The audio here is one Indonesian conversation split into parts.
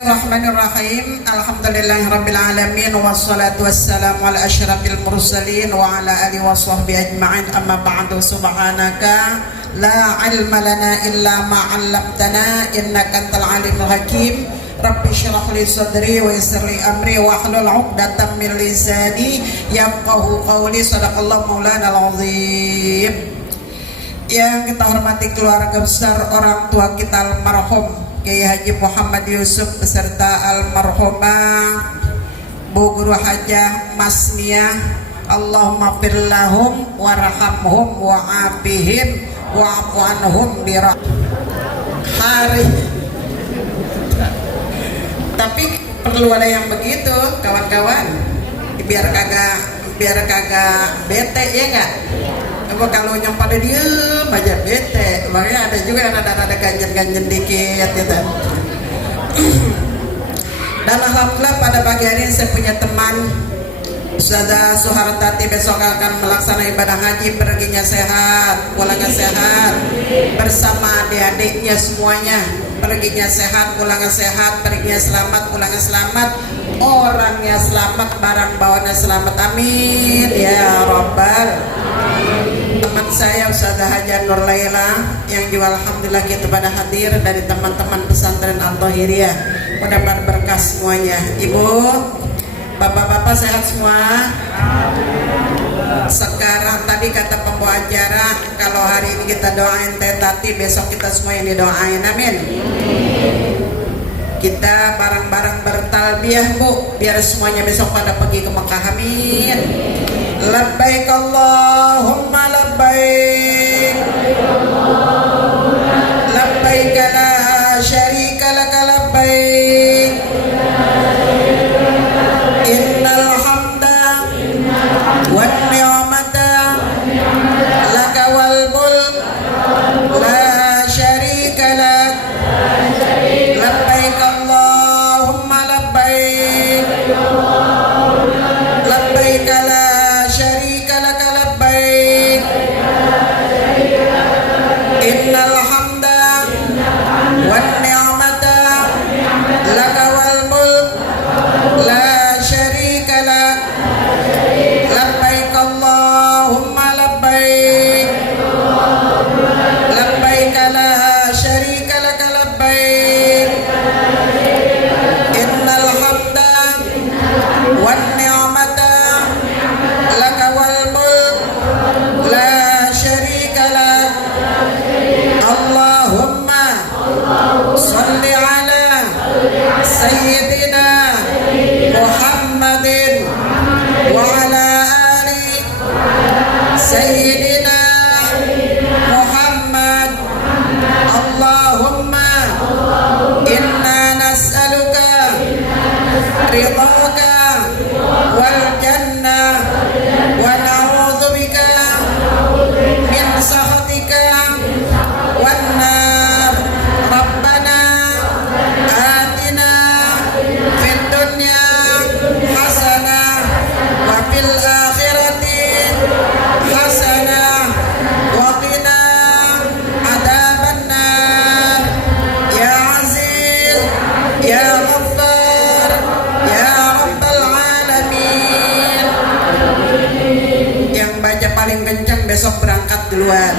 Bismillahirrahmanirrahim. Alhamdulillahirabbil alamin wassalatu wassalamu ala asyrafil mursalin wa ala alihi washabbihi ajma'in. Amma ba'du. Subhanaka la ilma lana illa ma 'allamtana innaka antal alimul hakim. Rabbi shrah li sadri wa yassir li amri wa hlul 'uqdatam min lisani yafqahu qawli. Shadaqallahu maulana al-azim. Yang kita hormati keluarga besar orang tua kita almarhum Kiai Haji Muhammad Yusuf beserta almarhumah Bu Guru Hajah Masniyah, Allahumma fir lahum warhamhum wa'afihim wa'fu anhum hari. Tapi perlu ada yang begitu kawan-kawan, biar kagak bete, ya enggak? Kalau yang pada diem aja bete, makanya ada juga yang ada ganjen dikit gitu. Dan alhamdulillah pada pagi hari ini saya punya teman Ustazah Suhartati besok akan melaksanakan ibadah haji, perginya sehat, pulangnya sehat bersama adik-adiknya semuanya. Perginya sehat, pulangnya sehat, perginya selamat, pulangnya selamat, orangnya selamat, barang bawaannya selamat, amin ya rabbal. Teman saya Ustazah Haja Nur Laila yang juga alhamdulillah kita pada hadir dari teman-teman pesantren Al-Tahiriyah, mudah-mudahan berkah semuanya. Ibu, bapak-bapak sehat semua? Sekarang tadi kata pembawa acara, kalau hari ini kita doain Teh Tati, besok kita semua yang didoain, amin. Kita bareng-bareng bertalbiyah Bu, biar semuanya besok pada pergi ke Mekah, amin. Labbaik Allahumma labbaik, labbaik la syarika laka labbaik, innal hamda wan ni'mata laka wal mulk la syarika lak, labbaik Allahumma labbaik, labbaik la innal hamda wan ni'mata laka wal mulk la syarika lak, labbaik Allahumma labbaik, labbaik la syarika laka labbaik, innal hamda wan ni'mata laka wal mulk la syarika lak. Allahumma salli ala Sayyidina Muhammadin wa ala ali Sayyidina Muhammad. Allahumma inna nas'aluka ridhaka wal jannah wa na'udzubika min sakhatika wan nar. Rabbana atina fid dunya hasanah wa fil akhirati hasanah wa qina adzabannar. Ya aziz ya ghaffar ya rabbal alamin. Yang baca paling kencang besok berangkat duluan,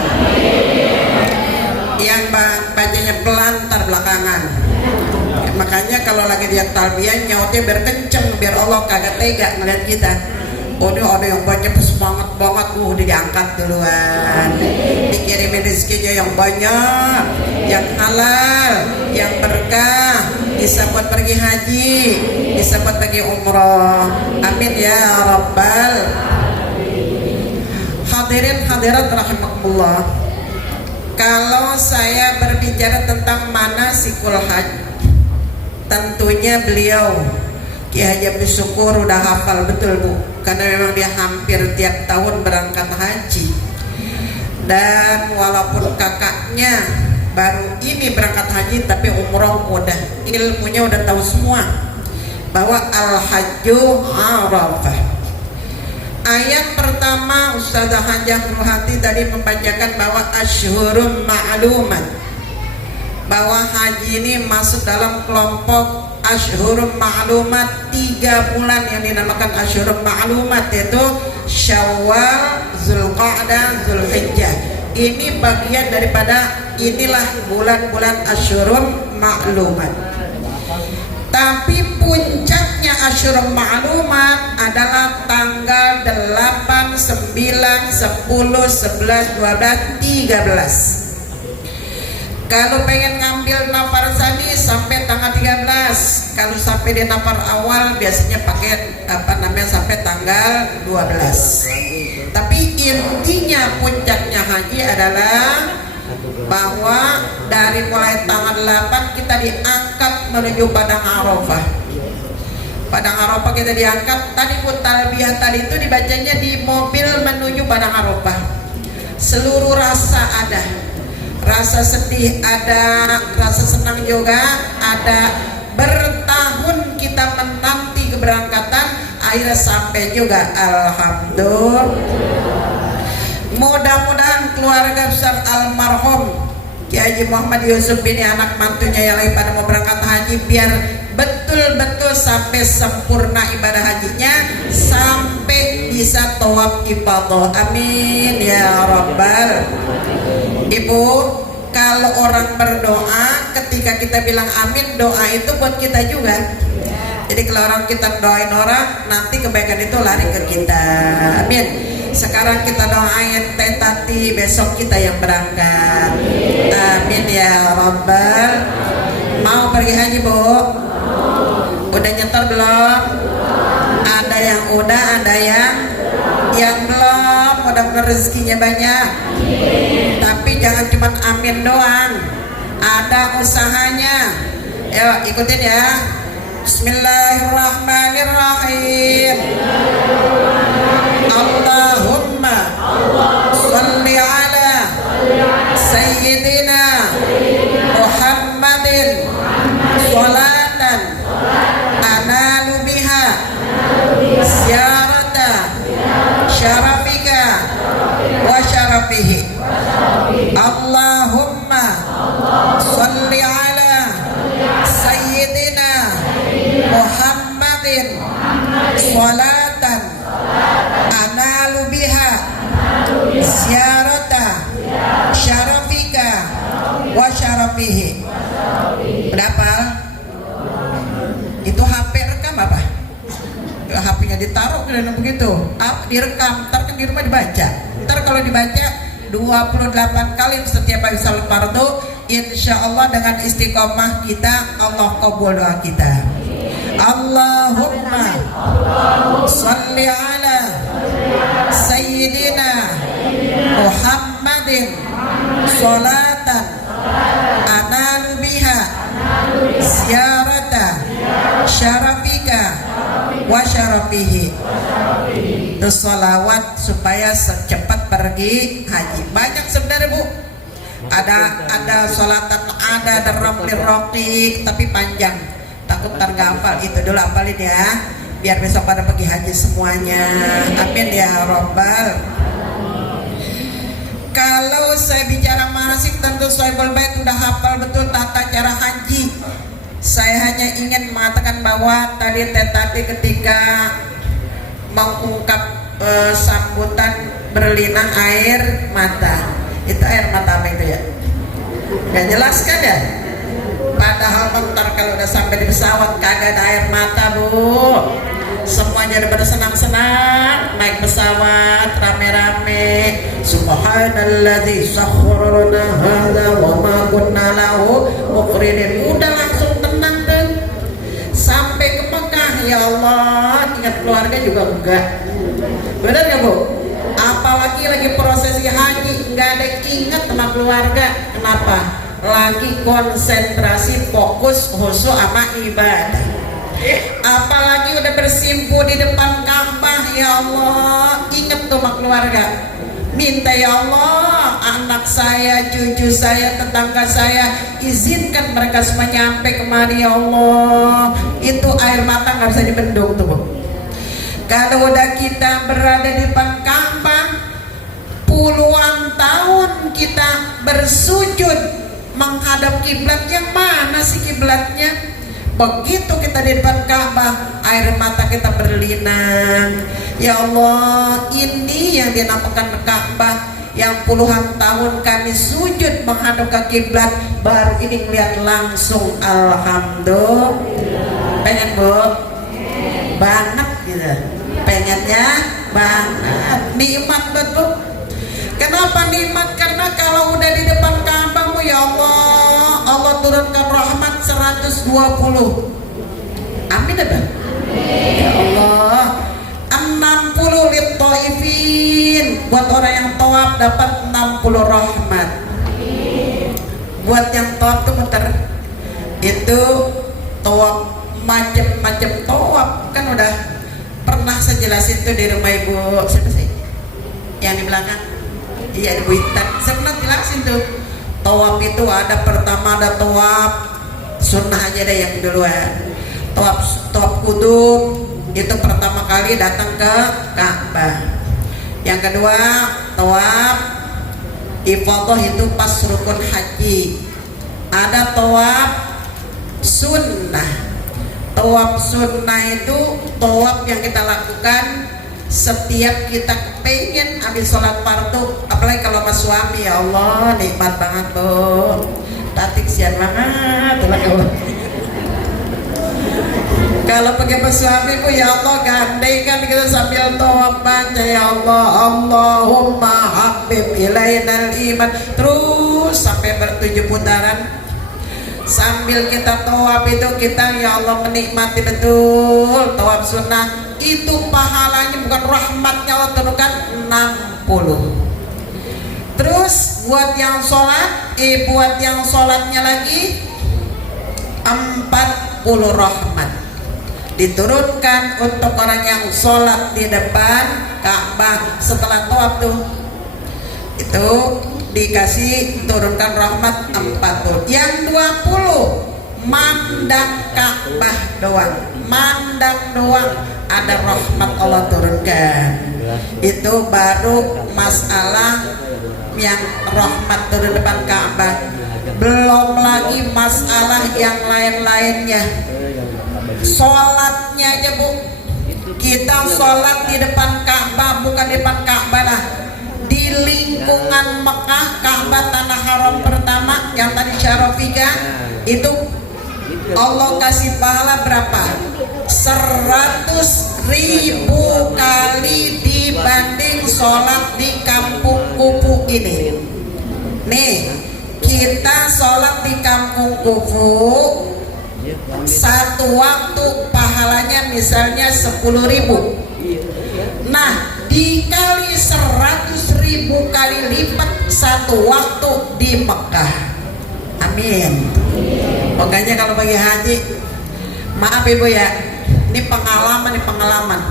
yang bacanya pelan tar belakangan. Makanya kalau lagi dia talbiyah nyautnya biar kenceng, biar Allah kagak tega ngeliat kita. Oh ini ada yang baca semangat banget, udah diangkat duluan, dikirimin rezekinya yang banyak, yang halal, yang berkah, bisa buat pergi haji, bisa buat pergi umroh, amin ya rabbal. Hadirin hadirat rahimakumullah. Kalau saya berbicara tentang manasikul haji, tentunya beliau Kiai Haji Abdus Syukur udah hafal betul Bu, karena memang dia hampir tiap tahun berangkat haji. Dan walaupun kakaknya baru ini berangkat haji, tapi umroh udah, ilmunya udah tahu semua bahwa al-hajju arafah. Ayat pertama Ustazah Hajah Nurhati tadi membacakan bahwa asyhurum ma'lumat, bahwa haji ini masuk dalam kelompok Ashhurum ma'lumat, 3 bulan yang dinamakan Ashhurum ma'lumat, yaitu Syawal, Zulqa'dah, Zulhijjah. Ini bagian daripada inilah bulan-bulan Ashhurum ma'lumat. Tapi puncaknya Ashhurum ma'lumat adalah tanggal 8, 9, 10, 11, 12, 13. Kalau pengen ngambil nafar sani sampai tanggal 13. Kalau sampai di nafar awal biasanya pakai sampai tanggal 12. Tapi intinya puncaknya haji adalah bahwa dari mulai tanggal 8 kita diangkat menuju Padang Arafah. Padang Arafah kita diangkat. Tadi talbiyah tadi itu dibacanya di mobil menuju Padang Arafah. Seluruh rasa ada. Rasa sedih ada, rasa senang juga ada. Bertahun kita menanti keberangkatan, akhirnya sampai juga, alhamdulillah. Mudah-mudahan keluarga besar almarhum Kiai Haji Muhammad Yusuf ini anak mantunya yang lagi pada mau berangkat haji, biar betul-betul sampai sempurna ibadah hajinya, sampai bisa tawaf ifadah. Amin ya rabbal. Ibu, kalau orang berdoa, ketika kita bilang amin, doa itu buat kita juga. Jadi kalau orang kita doain orang, nanti kebaikan itu lari ke kita. Amin. Sekarang kita doain teti, besok kita yang berangkat. Amin ya rabbal. Mau pergi haji, Bu? Udah nyetor belum? Ada yang udah, ada yang belum. Mudah-mudahan rezekinya banyak. Tapi jangan cuma amin doang, ada usahanya. Yuk ikutin ya. Bismillahirrahmanirrahim. Allahumma sholli ala Sayyidina Muhammadin sholatan analu biha ziyarata syarafika wa syarafihi. Allahumma sholli ala Sayyidina Muhammadin sholatan analu biha ziyarata syarafika wa syarafihi. Berapa? Itu HP rekam apa? HP-nya ditaruh dan begitu. Direkam, ntar kan di rumah dibaca. Ntar kalau dibaca 28 kali setiap habis salat fardu, insya Allah dengan istiqomah kita, Allah kabul doa kita. Allahumma sholli ala Sayyidina Muhammadin sholatan analu biha ziyarata syarafika wa syarafihi. Itu sholawat supaya secepat pergi haji. Banyak sebenarnya, Bu. Ada sholatan, ada ramli roqiq, tapi panjang. Takut ntar gak hafal. Itu dulu hafalin ya, biar besok pada pergi haji semuanya. Amin ya robbal. Kalau saya bicara manasik, tentu Sohibul Bait udah hafal betul tata cara haji. Saya hanya ingin mengatakan bahwa tadi Teti ketika mengungkap sambutan berlinang air mata. Itu air mata apa itu ya? Gak jelaskan ya? Padahal bentar kalau udah sampai di pesawat kagak ada air mata, Bu. Semuanya udah pada senang-senang naik pesawat rame-rame. Subhanalladzi sakhkhara lana hadza wa ma kunna lahu muqrinin. Udah langsung tenang tuh. Sampai ke Mekah, ya Allah, ingat keluarga juga enggak. Benar ya, Bu? Apalagi lagi prosesi haji, nggak ada ingat sama keluarga. Kenapa? Lagi konsentrasi, fokus, khusyuk sama ibadah. Apalagi udah bersimpu di depan Ka'bah, ya Allah, ingat tuh sama keluarga. Minta ya Allah, anak saya, cucu saya, tetangga saya, izinkan mereka semua nyampe kemari ya Allah. Itu air mata nggak bisa dibendung tuh, Bu. Kalau udah kita berada di depan Ka'bah, puluhan tahun kita bersujud menghadap kiblat, yang mana sih kiblatnya? begitu kita di depan Ka'bah, air mata kita berlinang. Ya Allah, ini yang dinamakan Ka'bah yang puluhan tahun kami sujud menghadap ke kiblat, baru ini melihat langsung. Alhamdulillah. Pengen Bu? Banget gitu. Pengennya banget. Nikmat betul. Kenapa nikmat? Karena kalau udah di depan Ka'bahmu, ya Allah, Allah turunkan rahmat 120. Amin apa? Ya Allah. 60 lit-thaifin, buat orang yang tawaf dapat 60 rahmat. Buat yang tawaf tuh muter, itu tawaf macam-macam tawaf, kan udah pernah saya jelasin tuh di rumah Ibu siapa sih yang di belakang. Iya, Ibu Intan. Saya pernah jelasin tuh. Tawaf itu ada, pertama ada tawaf sunnah aja deh yang duluan. Tawaf kudum itu pertama kali datang ke Ka'bah. Yang kedua tawaf ifadah itu pas rukun haji. Ada tawaf sunnah. Tawaf sunnah itu tawaf yang kita lakukan setiap kita pengen habis sholat fardu, apalagi kalau sama suami. Ya Allah, nikmat banget Bu. Tatik sian banget kalau pakai sama suami Bu, ya Allah, gandeng kan kita sambil tawaf baca ya Allah, Allahumma habib ilainal iman, terus sampai ber7 putaran. Sambil kita tawaf itu kita ya Allah menikmati betul tawaf sunnah. Itu pahalanya bukan rahmatnya Allah turunkan 60. Terus buat yang sholat, buat yang sholatnya lagi 40 rahmat diturunkan untuk orang yang sholat di depan Ka'bah setelah tawaf tuh. Itu dikasih turunkan rahmat 40. Yang 20 mandang Ka'bah doang, mandang doang ada rahmat Allah turunkan. Itu baru masalah yang rahmat turun depan Ka'bah. Belum lagi masalah yang lain-lainnya. Sholatnya aja Bu, kita sholat di depan Ka'bah, bukan di depan Ka'bah lah, di lingkungan Mekah, Ka'bah tanah haram pertama yang tadi Syarofika itu Allah kasih pahala berapa? 100.000 kali dibanding sholat di kampung Kufu ini. Nih, kita sholat di kampung Kufu satu waktu pahalanya misalnya 10.000. Nah, dikali 100.000 kali lipat satu waktu di Mekah. Amin. Makanya kalau bagi haji, maaf Ibu ya, ini pengalaman.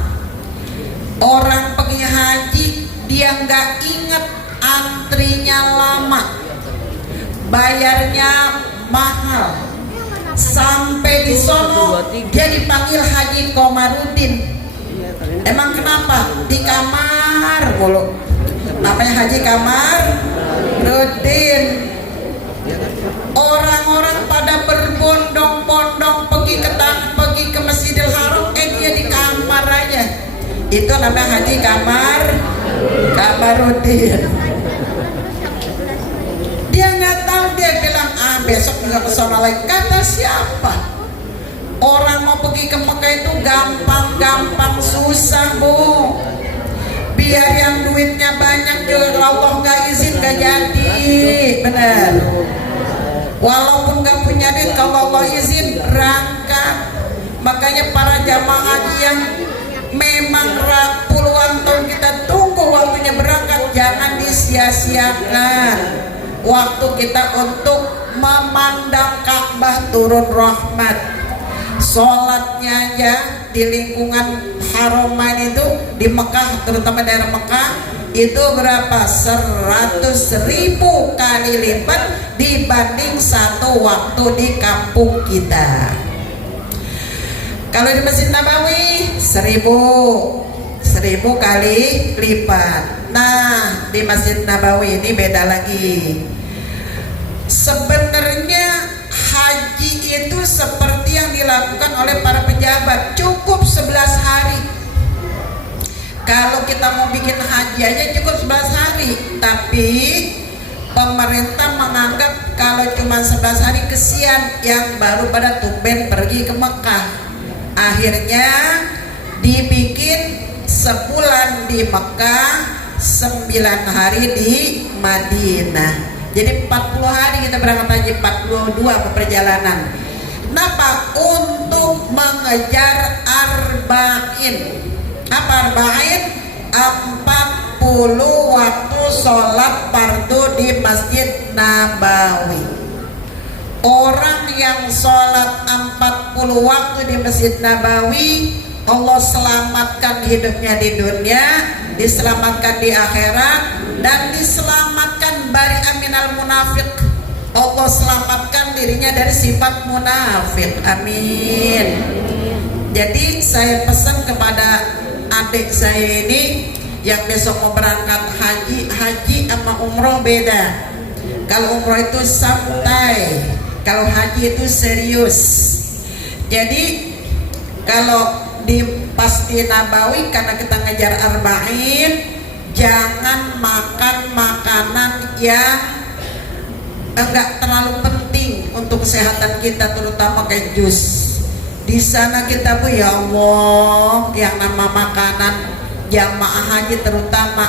Orang pergi haji dia nggak ingat antrinya lama, bayarnya mahal. Sampai di sono dia dipanggil Haji Komarudin. Emang kenapa? Di kamar mulu. Namanya Haji Kamarudin. Orang-orang pada berbondong-bondong pergi ke Masjidil Haram, dia di kamar aja. Itu namanya Haji Kamarudin. Dia nggak tahu, dia bilang besok nggak kesana lagi. Kata siapa? Orang mau pergi ke Mekah itu gampang susah Bu. Biar yang duitnya banyak juga Allah nggak izin nggak jadi, benar. Walaupun nggak punya duit, kalau Allah izin berangkat. Makanya para jamaah haji yang memang puluhan tahun kita tunggu waktunya berangkat, jangan disia-siakan waktu kita untuk memandang Ka'bah turun rahmat. Sholatnya aja di lingkungan Haromain itu di Mekah, terutama daerah Mekah itu berapa? 100.000 kali lipat dibanding satu waktu di kampung kita. Kalau di Masjid Nabawi 1000 kali lipat. Nah, di Masjid Nabawi ini beda lagi. Sebenarnya haji itu seperti yang dilakukan oleh para pejabat, cukup 11 hari. Kalau kita mau bikin haji aja cukup 11 hari, tapi pemerintah menganggap kalau cuma 11 hari kesian, yang baru pada tumben pergi ke Mekah. Akhirnya dibikin sebulan di Mekah, 9 hari di Madinah. Jadi 40 hari kita berangkat haji, 42 perjalanan. Kenapa? Untuk mengejar arba'in. Apa arba'in? 40 waktu sholat fardu di Masjid Nabawi. Orang yang sholat 40 waktu di Masjid Nabawi, Allah selamatkan hidupnya di dunia, diselamatkan di akhirat, dan diselamatkan bari aminal munafik. Allah selamatkan dirinya dari sifat munafik. Amin. Jadi saya pesan kepada adik saya ini yang besok mau berangkat haji sama umroh beda. Kalau umroh itu santai, kalau haji itu serius. Jadi kalau pas di Nabawi, karena kita ngejar arba'in, jangan makan makanan yang enggak terlalu penting untuk kesehatan kita, terutama kayak jus. Di sana kita Bu, ya Allah, yang nama makanan jamaah haji terutama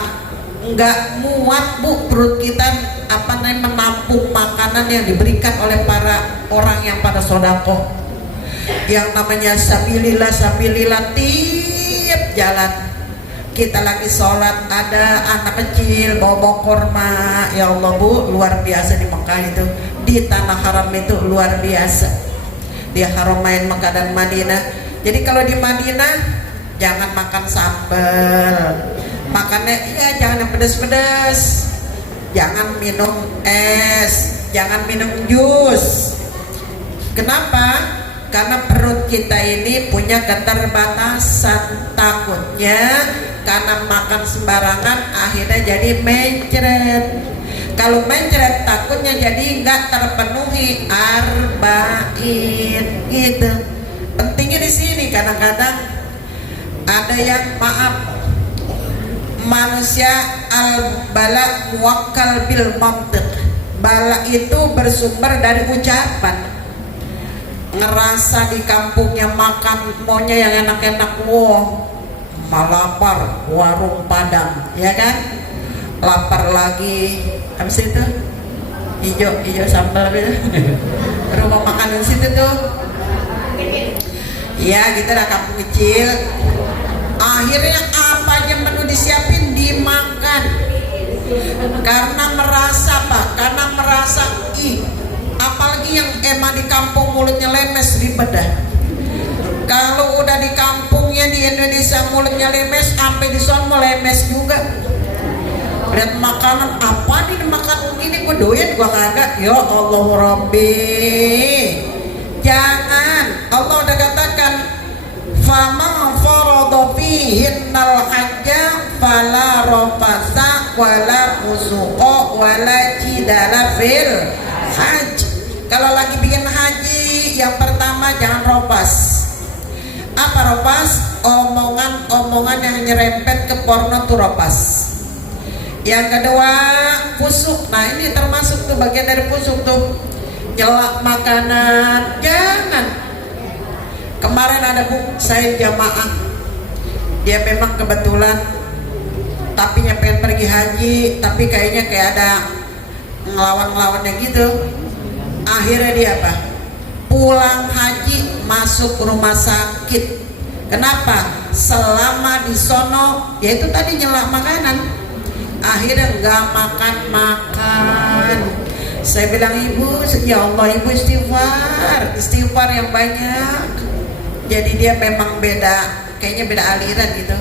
enggak muat Bu, perut kita menampung makanan yang diberikan oleh para orang yang pada sodako, yang namanya sabilillah tiap jalan. Kita lagi sholat, ada anak kecil bawa korma, ya Allah Bu, luar biasa di Mekah itu, di tanah haram itu luar biasa. Di Haramain Mekah dan Madinah. Jadi kalau di Madinah jangan makan sambal, makannya ya jangan yang pedas-pedas, jangan minum es, jangan minum jus. Kenapa? Karena perut kita ini punya keterbatasan. Takutnya karena makan sembarangan akhirnya jadi mencret. Kalau mencret takutnya jadi nggak terpenuhi arba'in. Gitu. Pentingnya di sini kadang-kadang ada yang manusia al-bala muwakkal bil mantiq. Bala itu bersumber dari ucapan. Ngerasa di kampungnya makan maunya yang enak-enak, malapar warung Padang, ya kan? Lapar lagi, habis itu hijau sambal gitu. Rumah makan di situ tuh, ya gitu dah, kampung kecil. Akhirnya apa aja menu disiapin dimakan, karena merasa apalagi yang emang di kampung mulutnya lemes di bedah. Kalau udah di kampungnya di Indonesia mulutnya lemes, sampai di sono lemes juga. Lihat makanan apa nih, makan ini gue doyan gue kagak. Ya Allah Rabbi, jangan. Allah udah katakan faman farada fihinnal hajja fala rafasa wala fusuqa wala jidala fil hajj. Kalau lagi bikin haji, yang pertama jangan ropas. Apa ropas? Omongan yang nyerempet ke porno tuh ropas. Yang kedua fusuk. Nah ini termasuk tuh bagian dari fusuk tuh, nyelak makanan. Jangan. Kemarin ada Bu, saya jamaah, dia memang kebetulan tapi pengen pergi haji, tapi kayaknya kayak ada ngelawan-ngelawannya gitu. Akhirnya dia apa? Pulang haji masuk rumah sakit. Kenapa? Selama di sono, yaitu tadi nyelak makanan. Akhirnya nggak makan. Saya bilang, ibu, ya Allah ibu istighfar yang banyak. Jadi dia memang beda, kayaknya beda aliran gitu.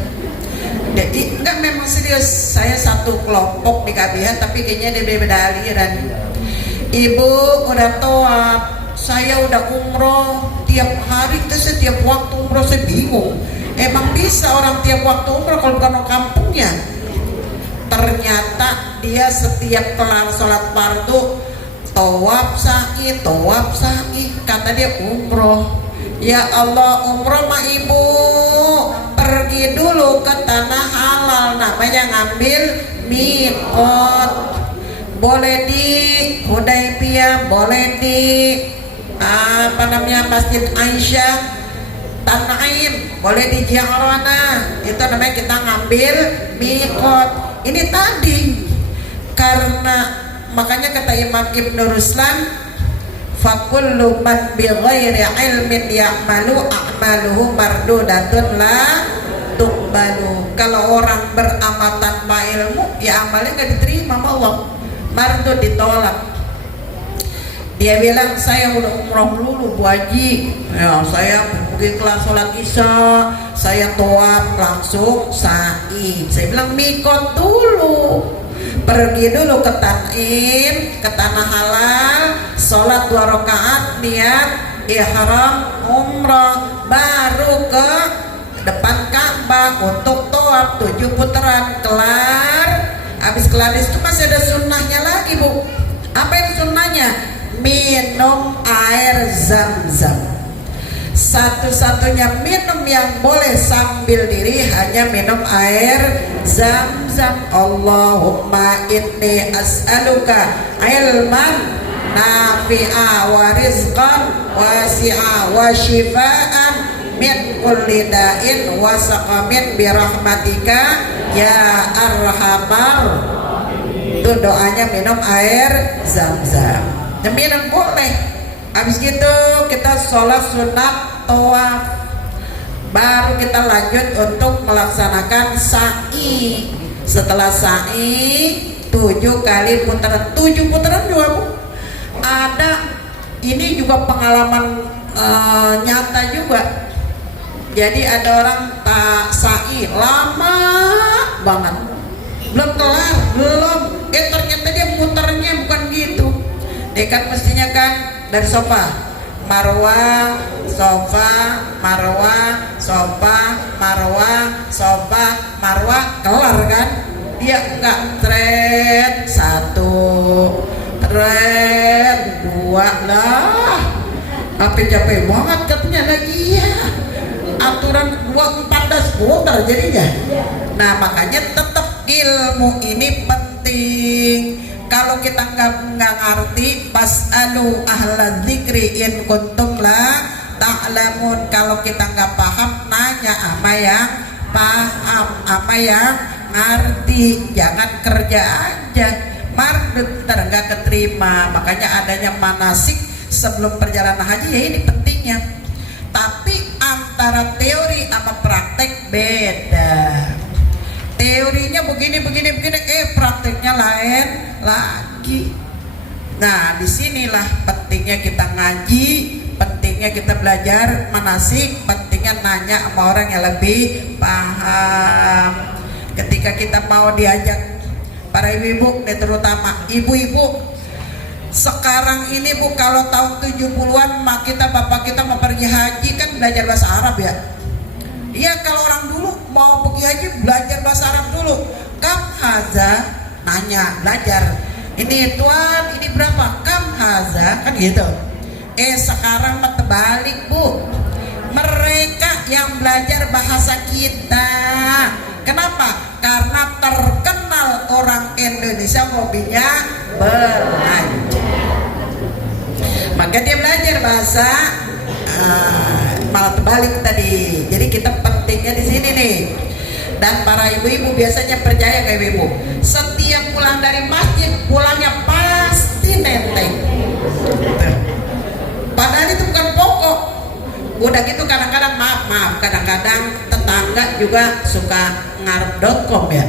Jadi enggak, memang serius, saya satu kelompok di KBH tapi kayaknya dia beda aliran. Ibu udah tawaf, saya udah umroh tiap hari, itu setiap waktu umroh. Saya bingung, emang bisa orang tiap waktu umroh kalau bukan orang kampungnya? Ternyata dia setiap kelar sholat fardu tawaf sa'i, kata dia umroh. Ya Allah, umroh mah ibu pergi dulu ke tanah halal, namanya ngambil miqat. Boleh di Hudaybiyah, boleh di Masjid Aisyah, Tan'im, boleh di Ji'rana. Itu namanya kita ngambil miqat. Ini tadi karena makanya kata Imam Ibnu Ruslan, fakullu man bi ghairi ilmin ya'malu a'maluhu mardudatun la tuqbalu. Kalau orang beramal tanpa ilmu, ya amalnya gak diterima sama Allah, mardud, ditolak. Dia bilang, saya udah umroh dulu Bu Haji, ya saya pergi kelas sholat isya, saya tawaf langsung sa'i. Saya bilang mikot dulu, pergi dulu ke Tan'im, ke tanah halal, sholat 2 rakaat, niat ihram umrah, baru ke depan Ka'bah untuk tawaf 7 putaran, kelar. Habis kelar itu masih ada sunnahnya lagi Bu. Apa itu sunnahnya? Minum air Zam-Zam. Satu-satunya minum yang boleh sambil diri hanya minum air Zam-Zam. Allahumma inni as'aluka ilman nafi'a wa rizqan wasi'a wa shifaan min kulli da'in wa saqamin birahmatika ya arhamar. Itu doanya minum air Zam-Zam. Minum boleh. Habis gitu kita sholat sunat tawaf, baru kita lanjut untuk melaksanakan sa'i. Setelah sa'i 7 kali putaran, 7 putaran juga Bu. Ada ini juga pengalaman nyata juga. Jadi ada orang tak sa'i lama banget, belum kelar, ternyata dia muternya bukan gitu. Dia kan mestinya kan dari sofa marwah, sofa marwah, sofa marwah, sofa marwah, kelar kan. Dia enggak, tret 1, tret 2 lah, capek banget katanya lagi ya. Aturan 2, 14 putar jadinya. Nah makanya tetap ilmu ini penting. Kalau kita nggak ngerti, pas'alu ahla dzikri in kuntum la ta'lamun. Kalau kita nggak paham, nanya sama yang paham, sama yang ngerti. Jangan kerja aja, mardut ntar nggak keterima. Makanya adanya manasik sebelum perjalanan haji, ya ini pentingnya. Tapi antara teori sama praktek beda. Teorinya begini, prakteknya lain lagi. Nah, disinilah pentingnya kita ngaji, pentingnya kita belajar manasik, pentingnya nanya sama orang yang lebih paham. Ketika kita mau diajak para ibu-ibu, terutama ibu-ibu, sekarang ini Bu, kalau tahun 70-an mak kita, bapak kita mau pergi haji kan belajar bahasa Arab ya. Iya, kalau orang dulu mau pergi haji belajar bahasa Arab dulu. Kam haza, nanya, belajar. Ini tuan, ini berapa? Kam haza, kan gitu. Sekarang mah terbalik Bu. Mereka yang belajar bahasa kita. Kenapa? Karena terkenal orang Indonesia hobinya belanja. Maka dia belajar bahasa malah terbalik tadi. Jadi kita pentingnya di sini nih. Dan para ibu-ibu biasanya percaya kayak ibu, setiap pulang dari masjid pulangnya pasti nenteng. Padahal itu bukan pokok. Udah gitu kadang-kadang maaf, kadang-kadang tetangga juga suka ngarep.com ya.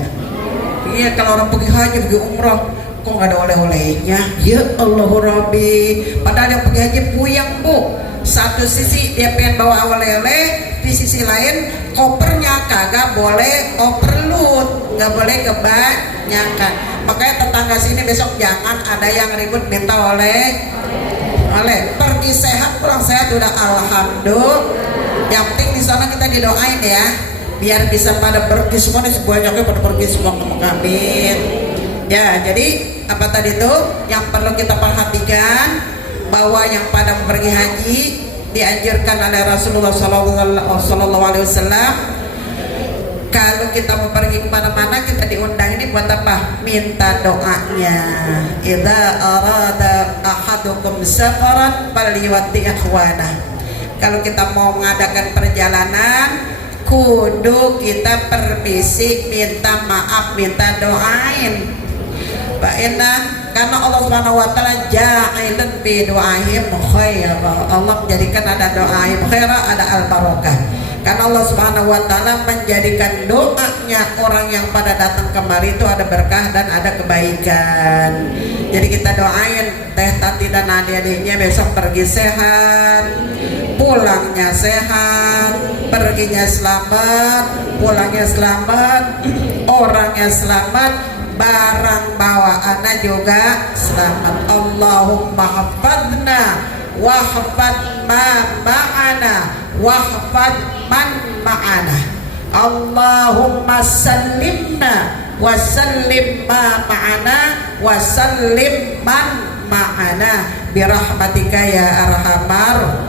Iya, kalau orang pergi haji, pergi umroh, kok nggak ada oleh-olehnya? Ya Allah Rabbi. Padahal yang pergi haji puyeng Bu. Satu sisi dia pengen bawa oleh-oleh, di sisi lain kopernya kagak boleh overload, nggak boleh kebanyakan. Makanya tetangga sini besok jangan ada yang ribut minta oleh. Pergi sehat pulang sehat udah alhamdulillah. Yang penting di sana kita didoain ya, biar bisa pada pergi semua nih, sebanyaknya pada pergi semua ke Mekah. Amin. Ya, jadi apa tadi tuh yang perlu kita perhatikan, bahwa yang pada pergi haji dianjurkan oleh Rasulullah Sallallahu Alaihi Wasallam. Kalau kita mau pergi kemana-mana, kita diundang ini buat apa? Minta doanya. Idza arada ahadukum safaran falyuwatti ikhwana. Kalau kita mau mengadakan perjalanan, kudu kita permisi, minta maaf, minta doain. Pak Enak, karena Allah Subhanahu wa taala ja'ilun bi du'aihim khaira. Allah menjadikan ada doaihim khaira, ada al-barakah. Karena Allah Subhanahu wa taala menjadikan doanya orang yang pada datang kemari itu ada berkah dan ada kebaikan. Jadi kita doain Teh Tati dan adik-adiknya besok pergi sehat, pulangnya sehat, perginya selamat, pulangnya selamat, orangnya selamat, barang bawaannya juga selamat. Allahumma hafadna wahfad ma ma'ana wahfad man ma'ana. Allahumma sallimna wa sallim ma ma'ana wa sallim man ma'ana birahmatika ya arhamar.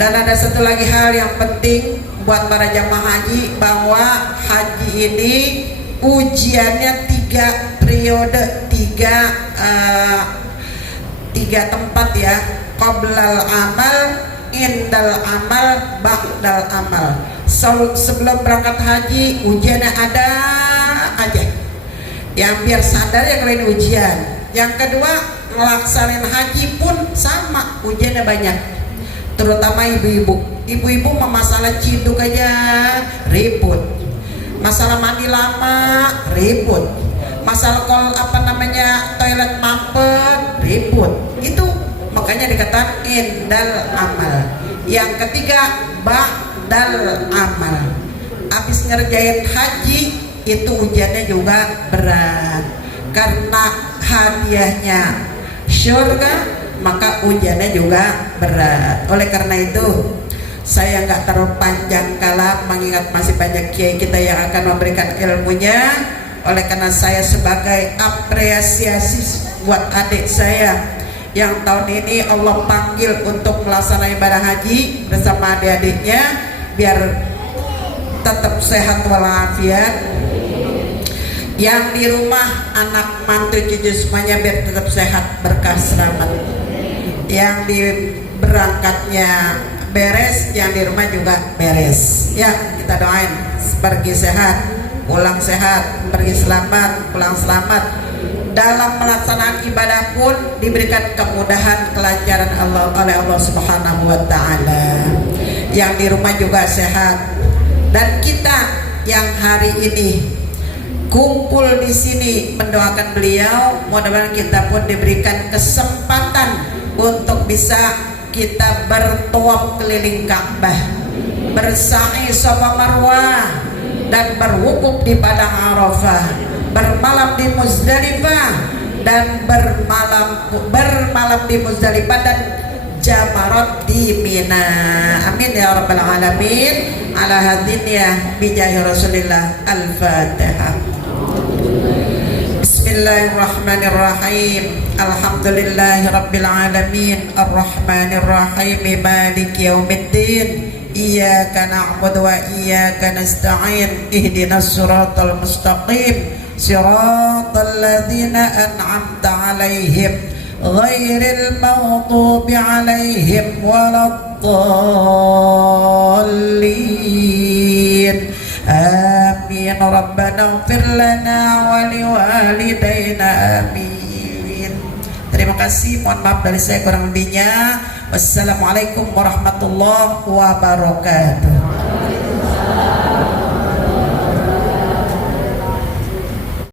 Dan ada satu lagi hal yang penting buat para jamaah haji, bahwa haji ini ujiannya 3 periode, 3 tempat ya. Qoblal amal, indal amal, ba'dal amal. Sebelum berangkat haji ujiannya ada aja. Yang biar sadar ya kalau ini ujian. Yang kedua, ngelaksanain haji pun sama, ujiannya banyak. Terutama ibu-ibu. Ibu-ibu masalah ciduk aja ribut. Masalah mandi lama ribut. Masalah toilet mampet ribut. Itu makanya dikatakan indal amal. Yang ketiga, ba'dal amal. Habis ngerjain haji itu ujiannya juga berat. Karena hadiahnya surga, maka ujiannya juga berat. Oleh karena itu, saya nggak terlalu panjang kalam, mengingat masih banyak kiai kita yang akan memberikan ilmunya. Oleh karena saya sebagai apresiasi buat adik saya yang tahun ini Allah panggil untuk melaksanakan ibadah haji bersama adik-adiknya, biar tetap sehat walafiat. Yang di rumah anak mantu cucu semuanya biar tetap sehat, berkah, selamat. Yang di berangkatnya beres, yang di rumah juga beres. Ya, kita doain pergi sehat, pulang sehat, pergi selamat, pulang selamat. Dalam melaksanakan ibadah pun diberikan kemudahan, kelancaran oleh Allah Subhanahu wa taala. Yang di rumah juga sehat. Dan kita yang hari ini kumpul di sini mendoakan beliau, mudah-mudahan kita pun diberikan kesempatan untuk bisa kita bertawaf keliling Ka'bah, bersa'i Safa Marwah, dan berwukuf di padang Arafah, bermalam di Muzdalifah, dan bermalam di Muzdalifah, dan jamarat di Mina. Amin ya rabbal alamin. Ala hadinnya bijahi Rasulillah. Al-Fatihah. Bismillahirrahmanirrahim. Alhamdulillahi rabbil alamin. Ar-Rahmanirrahim. Maliki yaumiddin. Iyyaka na'budu wa iyyaka nasta'in. Ihdinas siratal mustaqim. Siratal ladzina an'amta 'alaihim ghairil maghdubi 'alaihim waladdallin. Amin. Rabbana ighfir lana wa liwalidayna. Amin. Terima kasih, mohon maaf dari saya kurang lebihnya. Wassalamualaikum warahmatullahi wabarakatuh.